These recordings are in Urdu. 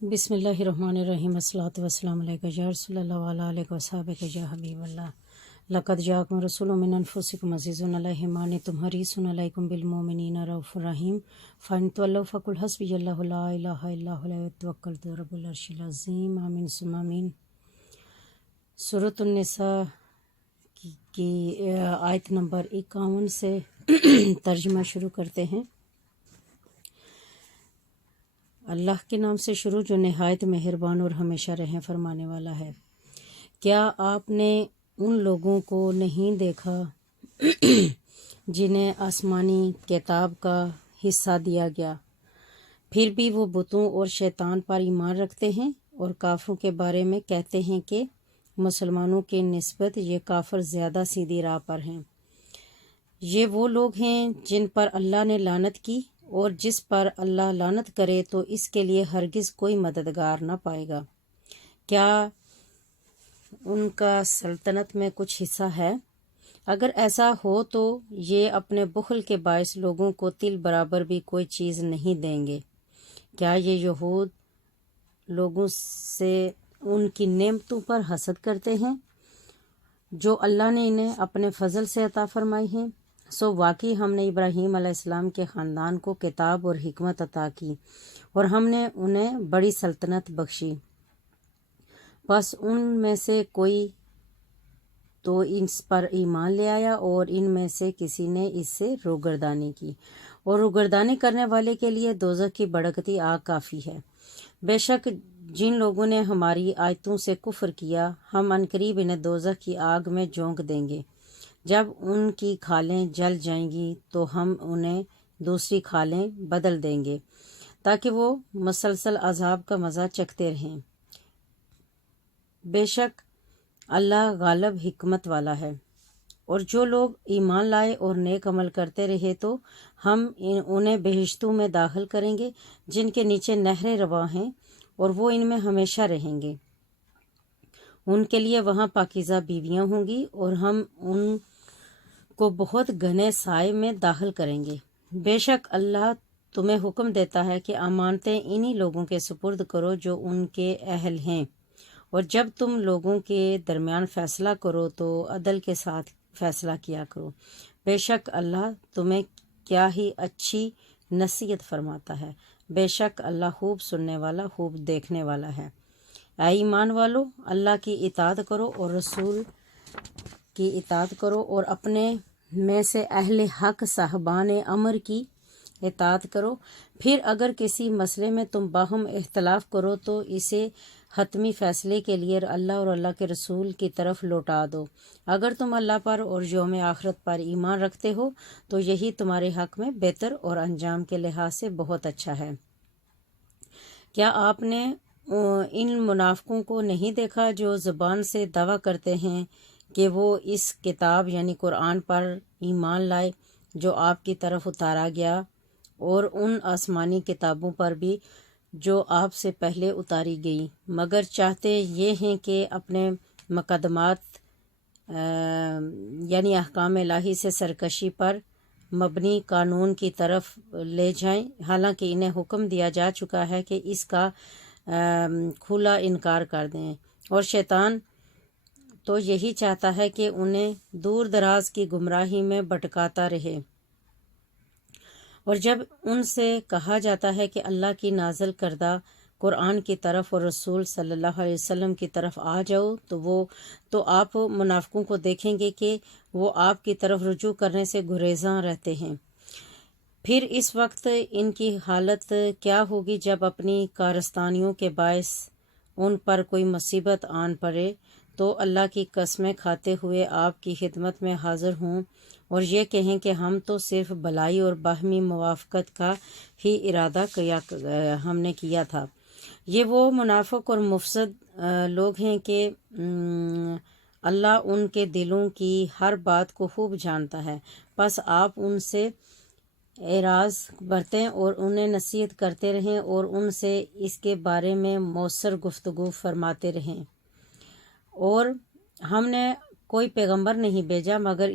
بسم اللہ الرحمن الرحیم الصلاۃ والسلام علیک یا رسول اللہ علیہ وصحبہ یا حبیب اللہ لقد جاءکم رسول من انفسکم عزیز علیہ ما عنتم حریص علیکم بالمؤمنین رؤوف رحیم فإن تولوا فقل حسبی اللہ لا الہ الا هو علیہ توکلت رب العرش العظیم آمین ثم آمین۔ سورۃ النساء کی آیت نمبر 51 سے ترجمہ شروع کرتے ہیں۔ اللہ کے نام سے شروع جو نہایت مہربان اور ہمیشہ رحم فرمانے والا ہے۔ کیا آپ نے ان لوگوں کو نہیں دیکھا جنہیں آسمانی کتاب کا حصہ دیا گیا، پھر بھی وہ بتوں اور شیطان پر ایمان رکھتے ہیں اور کافروں کے بارے میں کہتے ہیں کہ مسلمانوں کی نسبت یہ کافر زیادہ سیدھی راہ پر ہیں۔ یہ وہ لوگ ہیں جن پر اللہ نے لعنت کی، اور جس پر اللہ لعنت کرے تو اس کے لیے ہرگز کوئی مددگار نہ پائے گا۔ کیا ان کا سلطنت میں کچھ حصہ ہے؟ اگر ایسا ہو تو یہ اپنے بخل کے باعث لوگوں کو تل برابر بھی کوئی چیز نہیں دیں گے۔ کیا یہ یہود لوگوں سے ان کی نعمتوں پر حسد کرتے ہیں جو اللہ نے انہیں اپنے فضل سے عطا فرمائی ہیں؟ سو واقعی ہم نے ابراہیم علیہ السلام کے خاندان کو کتاب اور حکمت عطا کی، اور ہم نے انہیں بڑی سلطنت بخشی۔ بس ان میں سے کوئی تو اس پر ایمان لے آیا اور ان میں سے کسی نے اس سے روگردانی کی، اور روگردانی کرنے والے کے لیے دوزخ کی بھڑکتی آگ کافی ہے۔ بے شک جن لوگوں نے ہماری آیتوں سے کفر کیا، ہم عنقریب انہیں دوزخ کی آگ میں جھونک دیں گے۔ جب ان کی کھالیں جل جائیں گی تو ہم انہیں دوسری کھالیں بدل دیں گے تاکہ وہ مسلسل عذاب کا مزہ چکھتے رہیں۔ بے شک اللہ غالب حکمت والا ہے۔ اور جو لوگ ایمان لائے اور نیک عمل کرتے رہے تو ہم انہیں بہشتوں میں داخل کریں گے جن کے نیچے نہریں رواں ہیں، اور وہ ان میں ہمیشہ رہیں گے۔ ان کے لیے وہاں پاکیزہ بیویاں ہوں گی، اور ہم ان کو بہت گھنے سائے میں داخل کریں گے۔ بے شک اللہ تمہیں حکم دیتا ہے کہ امانتیں انہی لوگوں کے سپرد کرو جو ان کے اہل ہیں، اور جب تم لوگوں کے درمیان فیصلہ کرو تو عدل کے ساتھ فیصلہ کیا کرو۔ بے شک اللہ تمہیں کیا ہی اچھی نصیحت فرماتا ہے۔ بے شک اللہ خوب سننے والا، خوب دیکھنے والا ہے۔ اے ایمان والو، اللہ کی اطاعت کرو اور رسول کی اطاعت کرو، اور اپنے میں سے اہل حق صاحبان امر کی اطاعت کرو۔ پھر اگر کسی مسئلے میں تم باہم اختلاف کرو تو اسے حتمی فیصلے کے لیے اللہ اور اللہ کے رسول کی طرف لوٹا دو۔ اگر تم اللہ پر اور یوم آخرت پر ایمان رکھتے ہو تو یہی تمہارے حق میں بہتر اور انجام کے لحاظ سے بہت اچھا ہے۔ کیا آپ نے ان منافقوں کو نہیں دیکھا جو زبان سے دعویٰ کرتے ہیں کہ وہ اس کتاب یعنی قرآن پر ایمان لائے جو آپ کی طرف اتارا گیا، اور ان آسمانی کتابوں پر بھی جو آپ سے پہلے اتاری گئی، مگر چاہتے یہ ہیں کہ اپنے مقدمات یعنی احکام الہی سے سرکشی پر مبنی قانون کی طرف لے جائیں، حالانکہ انہیں حکم دیا جا چکا ہے کہ اس کا کھلا انکار کر دیں، اور شیطان تو یہی چاہتا ہے کہ انہیں دور دراز کی گمراہی میں بھٹکاتا رہے۔ اور جب ان سے کہا جاتا ہے کہ اللہ کی نازل کردہ قرآن کی طرف اور رسول صلی اللہ علیہ وسلم کی طرف آ جاؤ تو آپ منافقوں کو دیکھیں گے کہ وہ آپ کی طرف رجوع کرنے سے گریزاں رہتے ہیں۔ پھر اس وقت ان کی حالت کیا ہوگی جب اپنی کارستانیوں کے باعث ان پر کوئی مصیبت آن پڑے تو اللہ کی قسمیں کھاتے ہوئے آپ کی خدمت میں حاضر ہوں اور یہ کہیں کہ ہم تو صرف بھلائی اور باہمی موافقت کا ہی ارادہ ہم نے کیا تھا۔ یہ وہ منافق اور مفسد لوگ ہیں کہ اللہ ان کے دلوں کی ہر بات کو خوب جانتا ہے، بس آپ ان سے اعراض برتیں اور انہیں نصیحت کرتے رہیں اور ان سے اس کے بارے میں مؤثر گفتگو فرماتے رہیں۔ اور ہم نے کوئی پیغمبر نہیں بھیجا مگر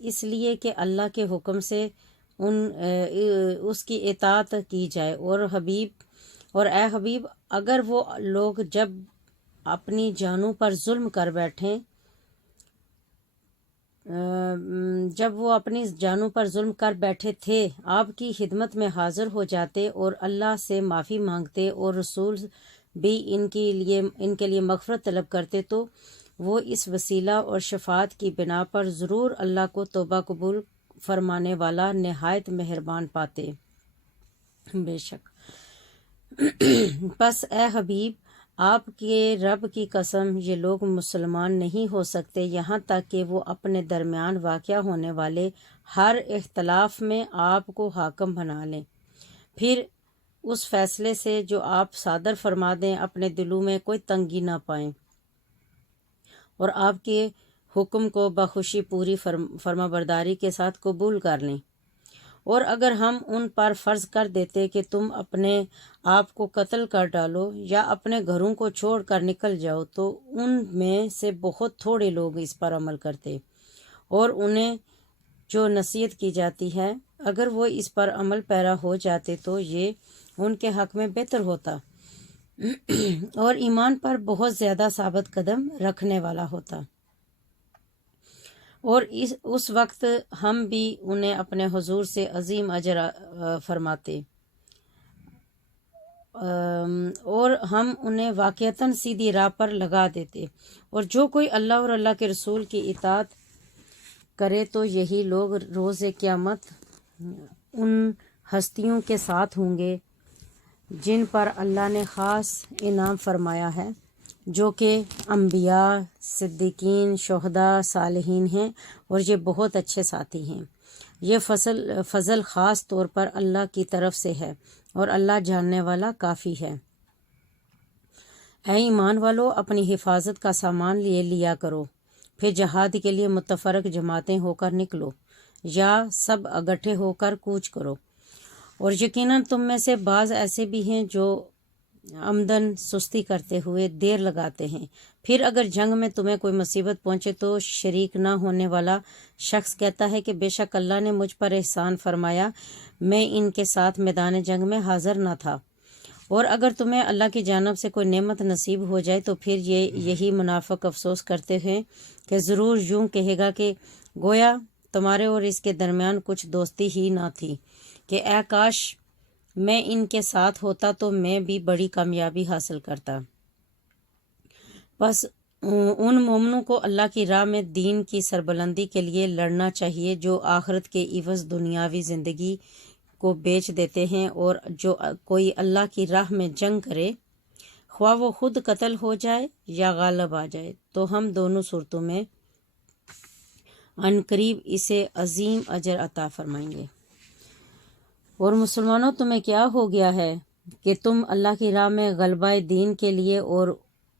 اس لیے کہ اللہ کے حکم سے اس کی اطاعت کی جائے، اور حبیب اور اے حبیب اگر وہ لوگ اپنی جانوں پر ظلم کر بیٹھیں جب وہ اپنی جانوں پر ظلم کر بیٹھے تھے آپ کی خدمت میں حاضر ہو جاتے اور اللہ سے معافی مانگتے اور رسول بھی ان کے لیے مغفرت طلب کرتے تو وہ اس وسیلہ اور شفاعت کی بنا پر ضرور اللہ کو توبہ قبول فرمانے والا نہایت مہربان پاتے۔ بے شک پس اے حبیب آپ کے رب کی قسم یہ لوگ مسلمان نہیں ہو سکتے یہاں تک کہ وہ اپنے درمیان واقع ہونے والے ہر اختلاف میں آپ کو حاکم بنا لیں، پھر اس فیصلے سے جو آپ صادر فرما دیں اپنے دلوں میں کوئی تنگی نہ پائیں اور آپ کے حکم کو بخوشی پوری فرما برداری کے ساتھ قبول کر لیں۔ اور اگر ہم ان پر فرض کر دیتے کہ تم اپنے آپ کو قتل کر ڈالو یا اپنے گھروں کو چھوڑ کر نکل جاؤ تو ان میں سے بہت تھوڑے لوگ اس پر عمل کرتے، اور انہیں جو نصیحت کی جاتی ہے اگر وہ اس پر عمل پیرا ہو جاتے تو یہ ان کے حق میں بہتر ہوتا اور ایمان پر بہت زیادہ ثابت قدم رکھنے والا ہوتا۔ اور اس وقت ہم بھی انہیں اپنے حضور سے عظیم اجر فرماتے اور ہم انہیں واقعتاً سیدھی راہ پر لگا دیتے، اور جو کوئی اللہ اور اللہ کے رسول کی اطاعت کرے تو یہی لوگ روز قیامت ان ہستیوں کے ساتھ ہوں گے جن پر اللہ نے خاص انعام فرمایا ہے، جو کہ انبیاء، صدیقین، شہداء، صالحین ہیں، اور یہ بہت اچھے ساتھی ہیں۔ یہ فضل خاص طور پر اللہ کی طرف سے ہے اور اللہ جاننے والا کافی ہے۔ اے ایمان والو اپنی حفاظت کا سامان لیا کرو، پھر جہاد کے لیے متفرق جماعتیں ہو کر نکلو یا سب اکٹھے ہو کر کوچ کرو، اور یقیناً تم میں سے بعض ایسے بھی ہیں جو عمدن سستی کرتے ہوئے دیر لگاتے ہیں، پھر اگر جنگ میں تمہیں کوئی مصیبت پہنچے تو شریک نہ ہونے والا شخص کہتا ہے کہ بے شک اللہ نے مجھ پر احسان فرمایا، میں ان کے ساتھ میدان جنگ میں حاضر نہ تھا۔ اور اگر تمہیں اللہ کی جانب سے کوئی نعمت نصیب ہو جائے تو پھر یہی منافق افسوس کرتے ہیں کہ ضرور یوں کہے گا کہ گویا تمہارے اور اس کے درمیان کچھ دوستی ہی نہ تھی، کہ اے کاش میں ان کے ساتھ ہوتا تو میں بھی بڑی کامیابی حاصل کرتا۔ بس ان مومنوں کو اللہ کی راہ میں دین کی سربلندی کے لیے لڑنا چاہیے جو آخرت کے عوض دنیاوی زندگی کو بیچ دیتے ہیں، اور جو کوئی اللہ کی راہ میں جنگ کرے خواہ وہ خود قتل ہو جائے یا غالب آ جائے تو ہم دونوں صورتوں میں عنقریب اسے عظیم اجر عطا فرمائیں گے۔ اور مسلمانوں تمہیں کیا ہو گیا ہے کہ تم اللہ کی راہ میں غلبہ دین کے لیے اور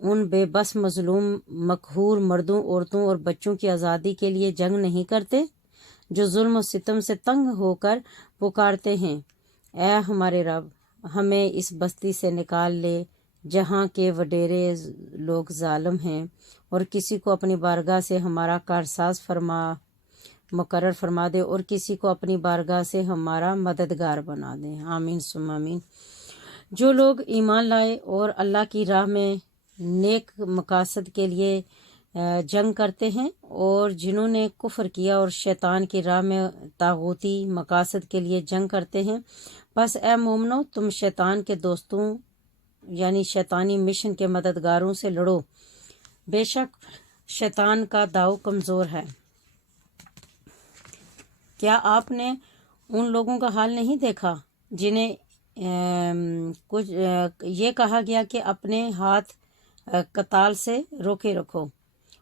ان بے بس مظلوم مقہور مردوں، عورتوں اور بچوں کی آزادی کے لیے جنگ نہیں کرتے، جو ظلم و ستم سے تنگ ہو کر پکارتے ہیں اے ہمارے رب ہمیں اس بستی سے نکال لے جہاں کے وڈیرے لوگ ظالم ہیں، اور کسی کو اپنی بارگاہ سے ہمارا کارساز مقرر فرما دے اور کسی کو اپنی بارگاہ سے ہمارا مددگار بنا دے، آمین ثم آمین۔ جو لوگ ایمان لائے اور اللہ کی راہ میں نیک مقاصد کے لیے جنگ کرتے ہیں، اور جنہوں نے کفر کیا اور شیطان کی راہ میں طاغوتی مقاصد کے لیے جنگ کرتے ہیں، بس اے مومنو تم شیطان کے دوستوں یعنی شیطانی مشن کے مددگاروں سے لڑو، بے شک شیطان کا داؤ کمزور ہے۔ کیا آپ نے ان لوگوں کا حال نہیں دیکھا جنہیں یہ کہا گیا کہ اپنے ہاتھ قتال سے روکے رکھو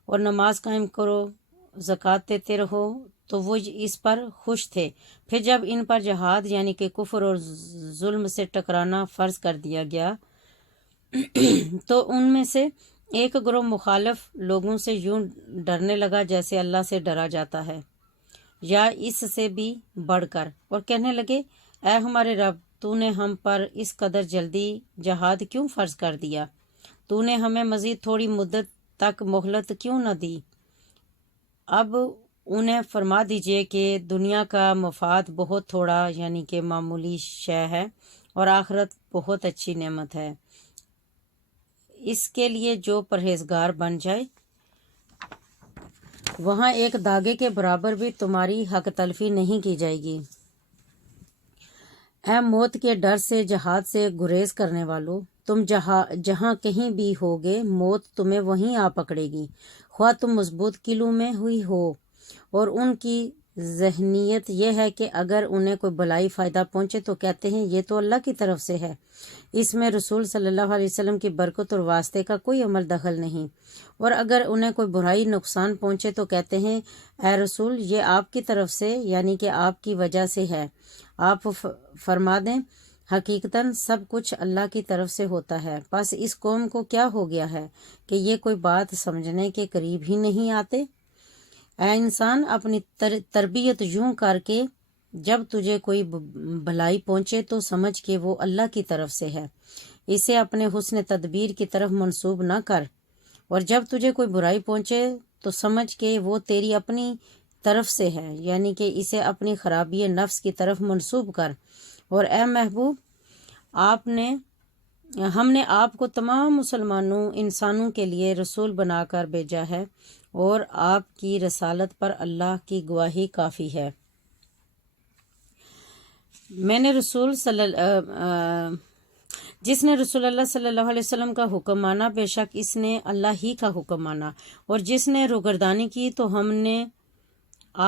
اور نماز قائم کرو، زکوٰۃ دیتے رہو، تو وہ اس پر خوش تھے، پھر جب ان پر جہاد یعنی کہ کفر اور ظلم سے ٹکرانا فرض کر دیا گیا تو ان میں سے ایک گروہ مخالف لوگوں سے یوں ڈرنے لگا جیسے اللہ سے ڈرا جاتا ہے یا اس سے بھی بڑھ کر، اور کہنے لگے اے ہمارے رب تو نے ہم پر اس قدر جلدی جہاد کیوں فرض کر دیا؟ تو نے ہمیں مزید تھوڑی مدت تک مہلت کیوں نہ دی؟ اب انہیں فرما دیجئے کہ دنیا کا مفاد بہت تھوڑا یعنی کہ معمولی شے ہے، اور آخرت بہت اچھی نعمت ہے۔ اس کے لیے جو پرہیزگار بن جائے، وہاں ایک داغے کے برابر بھی تمہاری حق تلفی نہیں کی جائے گی۔ اے موت کے ڈر سے جہاد سے گریز کرنے والو، تم جہاں کہیں بھی ہوگے موت تمہیں وہیں آ پکڑے گی، خواہ تم مضبوط قلعوں میں ہوئی ہو۔ اور ان کی ذہنیت یہ ہے کہ اگر انہیں کوئی بلائی فائدہ پہنچے تو کہتے ہیں یہ تو اللہ کی طرف سے ہے، اس میں رسول صلی اللہ علیہ وسلم کی برکت اور واسطے کا کوئی عمل دخل نہیں۔ اور اگر انہیں کوئی برائی نقصان پہنچے تو کہتے ہیں اے رسول یہ آپ کی طرف سے، یعنی کہ آپ کی وجہ سے ہے۔ آپ فرما دیں حقیقتاً سب کچھ اللہ کی طرف سے ہوتا ہے، بس اس قوم کو کیا ہو گیا ہے کہ یہ کوئی بات سمجھنے کے قریب ہی نہیں آتے۔ اے انسان، اپنی تربیت یوں کر کے جب تجھے کوئی بھلائی پہنچے تو سمجھ کہ وہ اللہ کی طرف سے ہے، اسے اپنے حسن تدبیر کی طرف منسوب نہ کر۔ اور جب تجھے کوئی برائی پہنچے تو سمجھ کہ وہ تیری اپنی طرف سے ہے، یعنی کہ اسے اپنی خرابی نفس کی طرف منسوب کر۔ اور اے محبوب، ہم نے آپ کو تمام مسلمانوں انسانوں کے لیے رسول بنا کر بھیجا ہے، اور آپ کی رسالت پر اللہ کی گواہی کافی ہے۔ جس نے رسول اللہ صلی اللہ علیہ وسلم کا حکم مانا، بے شک اس نے اللہ ہی کا حکم مانا، اور جس نے روگردانی کی تو ہم نے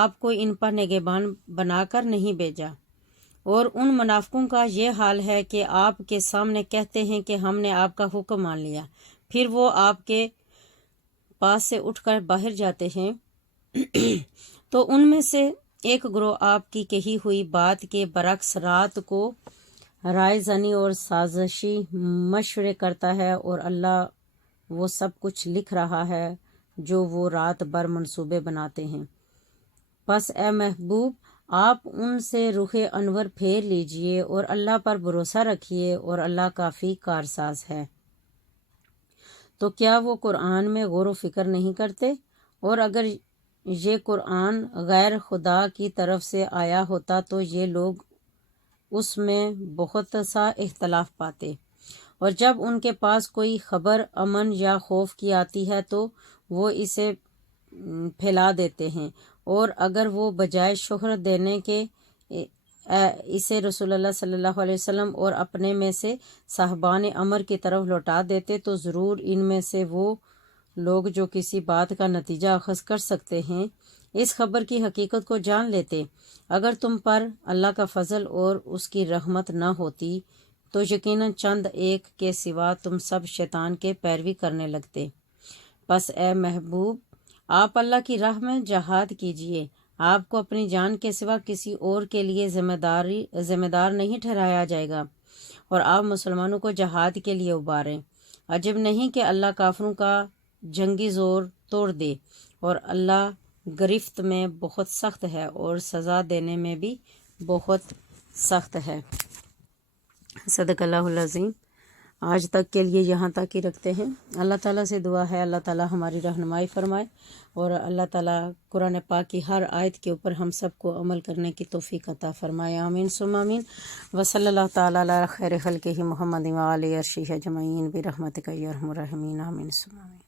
آپ کو ان پر نگہبان بنا کر نہیں بھیجا۔ اور ان منافقوں کا یہ حال ہے کہ آپ کے سامنے کہتے ہیں کہ ہم نے آپ کا حکم مان لیا، پھر وہ آپ کے پاس سے اٹھ کر باہر جاتے ہیں تو ان میں سے ایک گروہ آپ کی کہی ہوئی بات کے برعکس رات کو رائے زنی اور سازشی مشورے کرتا ہے، اور اللہ وہ سب کچھ لکھ رہا ہے جو وہ رات بھر منصوبے بناتے ہیں۔ پس اے محبوب، آپ ان سے رخ انور پھیر لیجئے اور اللہ پر بھروسہ رکھیے، اور اللہ کافی کارساز ہے۔ تو کیا وہ قرآن میں غور و فکر نہیں کرتے؟ اور اگر یہ قرآن غیر خدا کی طرف سے آیا ہوتا تو یہ لوگ اس میں بہت سا اختلاف پاتے، اور جب ان کے پاس کوئی خبر امن یا خوف کی آتی ہے تو وہ اسے پھیلا دیتے ہیں، اور اگر وہ بجائے شہرت دینے کے اسے رسول اللہ صلی اللہ علیہ وسلم اور اپنے میں سے صاحبان امر کی طرف لوٹا دیتے تو ضرور ان میں سے وہ لوگ جو کسی بات کا نتیجہ اخذ کر سکتے ہیں اس خبر کی حقیقت کو جان لیتے۔ اگر تم پر اللہ کا فضل اور اس کی رحمت نہ ہوتی تو یقیناً چند ایک کے سوا تم سب شیطان کے پیروی کرنے لگتے۔ پس اے محبوب، آپ اللہ کی راہ میں جہاد کیجئے، آپ کو اپنی جان کے سوا کسی اور کے لیے ذمہ دار نہیں ٹھہرایا جائے گا، اور آپ مسلمانوں کو جہاد کے لیے ابھاریں۔ عجب نہیں کہ اللہ کافروں کا جنگی زور توڑ دے، اور اللہ گرفت میں بہت سخت ہے اور سزا دینے میں بھی بہت سخت ہے۔ صدق اللہ العظیم۔ آج تک کے لیے یہاں تک ہی رکھتے ہیں۔ اللہ تعالیٰ سے دعا ہے اللہ تعالیٰ ہماری رہنمائی فرمائے، اور اللہ تعالیٰ قرآن پاک کی ہر آیت کے اوپر ہم سب کو عمل کرنے کی توفیق عطا فرمائے۔ آمین ثم آمین۔ وصلی اللہ تعالیٰ علی خیر خلقہ محمد وآلہ عرشہ اجمعین برحمتک یا ارحم الراحمین۔ آمین ثم آمین۔